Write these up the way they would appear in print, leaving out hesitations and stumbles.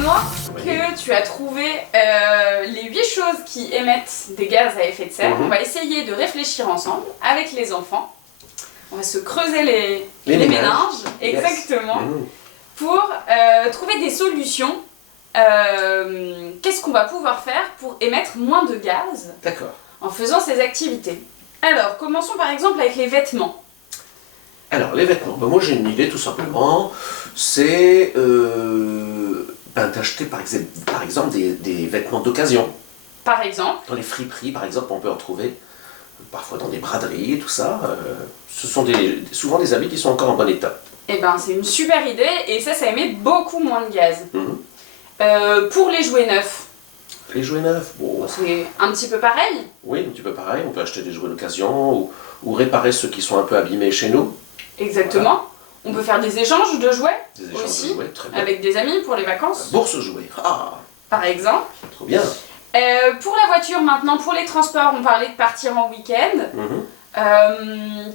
Benoît, Oui. que tu as trouvé les 8 choses qui émettent des gaz à effet de serre. On va essayer de réfléchir ensemble avec les enfants. On va se creuser les méninges, exactement, pour trouver des solutions. Qu'est-ce qu'on va pouvoir faire pour émettre moins de gaz en faisant ces activités? Alors, commençons par exemple avec les vêtements. Alors, les vêtements, ben, moi j'ai une idée tout simplement, c'est d'acheter par exemple des vêtements d'occasion. Par exemple, Dans les friperies par exemple, on peut en trouver, parfois dans des braderies et tout ça. Ce sont souvent des habits qui sont encore en bon état. eh ben, c'est une super idée et ça émet beaucoup moins de gaz. Pour les jouets neufs, Les jouets neufs, bon, c'est un petit peu pareil. oui, un petit peu pareil, on peut acheter des jouets d'occasion ou réparer ceux qui sont un peu abîmés chez nous. Exactement. Voilà. On peut faire des échanges de jouets Des échanges aussi, de jouets, très bien. avec des amis pour les vacances, Bourse jouets, par exemple. trop bien. Pour la voiture maintenant, pour les transports, on parlait de partir en week-end.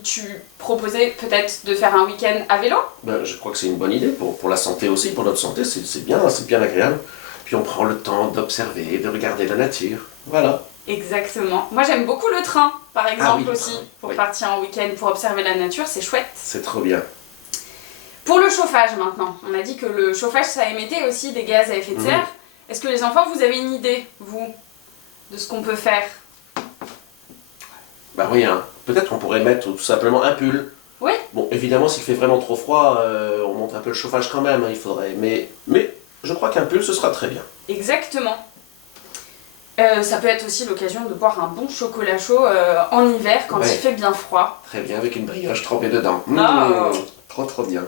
Tu proposais peut-être de faire un week-end à vélo? Ben, je crois que c'est une bonne idée pour la santé aussi, pour notre santé, c'est bien agréable. Puis on prend le temps d'observer, de regarder la nature, voilà. Exactement. Moi j'aime beaucoup le train, par exemple, oui, aussi, pour oui. partir en week-end, pour observer la nature, c'est chouette. C'est trop bien. Pour le chauffage maintenant, on a dit que le chauffage ça émettait aussi des gaz à effet de serre. Est-ce que les enfants, vous avez une idée, vous, de ce qu'on peut faire? Bah oui, hein. Peut-être qu'on pourrait mettre tout simplement un pull. Oui. Bon, évidemment, s'il fait vraiment trop froid, on monte un peu le chauffage quand même, hein, il faudrait. Mais je crois qu'un pull, ce sera très bien. Exactement. Ça peut être aussi l'occasion de boire un bon chocolat chaud en hiver quand il fait bien froid. Très bien, avec une brioche trempée dedans. Trop bien.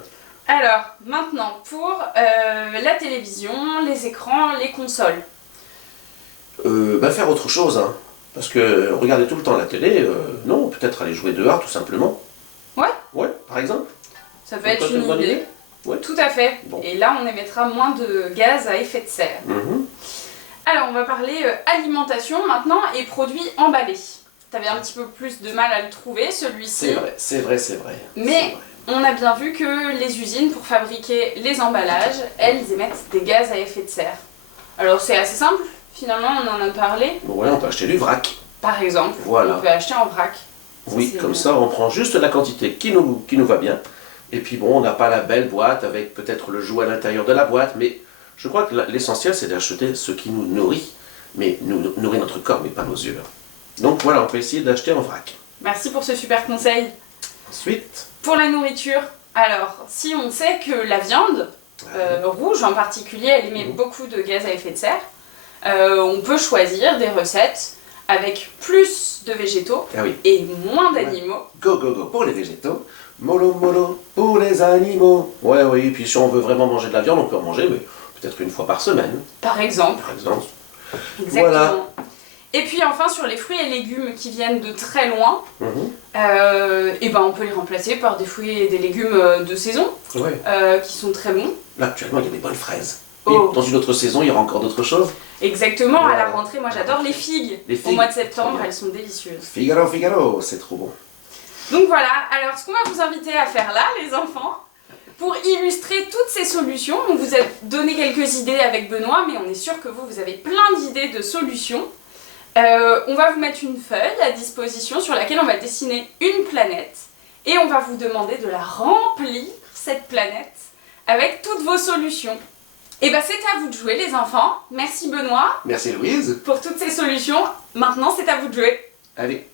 Alors, maintenant, pour la télévision, les écrans, les consoles. Faire autre chose, hein. Parce que regarder tout le temps la télé, non, peut-être aller jouer dehors tout simplement. Ouais. Ouais, par exemple. Ça peut être une bonne idée. Ouais. Tout à fait. Bon. Et là, on émettra moins de gaz à effet de serre. Alors, on va parler alimentation maintenant et produits emballés. T'avais un petit peu plus de mal à le trouver, celui-ci. C'est vrai. Mais on a bien vu que les usines, pour fabriquer les emballages, elles émettent des gaz à effet de serre. Alors, c'est assez simple. Finalement, on en a parlé. Ouais, on peut acheter du vrac. Par exemple, Voilà. on peut acheter en vrac. Oui, comme ça, on prend juste la quantité qui nous va bien. Et puis bon, on n'a pas la belle boîte avec peut-être le jouet à l'intérieur de la boîte, mais je crois que l'essentiel, c'est d'acheter ce qui nous nourrit, mais nous nourrit notre corps, mais pas nos yeux. Donc voilà, on peut essayer d'acheter en vrac. Merci pour ce super conseil. Ensuite, Pour la nourriture, alors, si on sait que la viande, rouge en particulier, elle émet beaucoup de gaz à effet de serre, on peut choisir des recettes avec plus de végétaux et moins d'animaux. Go pour les végétaux, mollo pour les animaux. Oui, puis si on veut vraiment manger de la viande, on peut en manger, mais peut-être une fois par semaine. Par exemple. Exactement. Voilà. Et puis enfin, sur les fruits et légumes qui viennent de très loin, on peut les remplacer par des fruits et des légumes de saison, qui sont très bons. Là, actuellement, il y a des bonnes fraises. Et dans une autre saison, il y aura encore d'autres choses. Exactement, à la rentrée, moi j'adore les figues. Au mois de septembre, elles sont délicieuses. Figaro, c'est trop bon. Donc voilà, alors ce qu'on va vous inviter à faire là, les enfants, pour illustrer toutes ces solutions, on vous a donné quelques idées avec Benoît, mais on est sûr que vous avez plein d'idées de solutions. On va vous mettre une feuille à disposition sur laquelle on va dessiner une planète et on va vous demander de la remplir, cette planète, avec toutes vos solutions. Et c'est à vous de jouer les enfants. Merci Benoît. Merci Louise. Pour toutes ces solutions. Maintenant c'est à vous de jouer. Allez.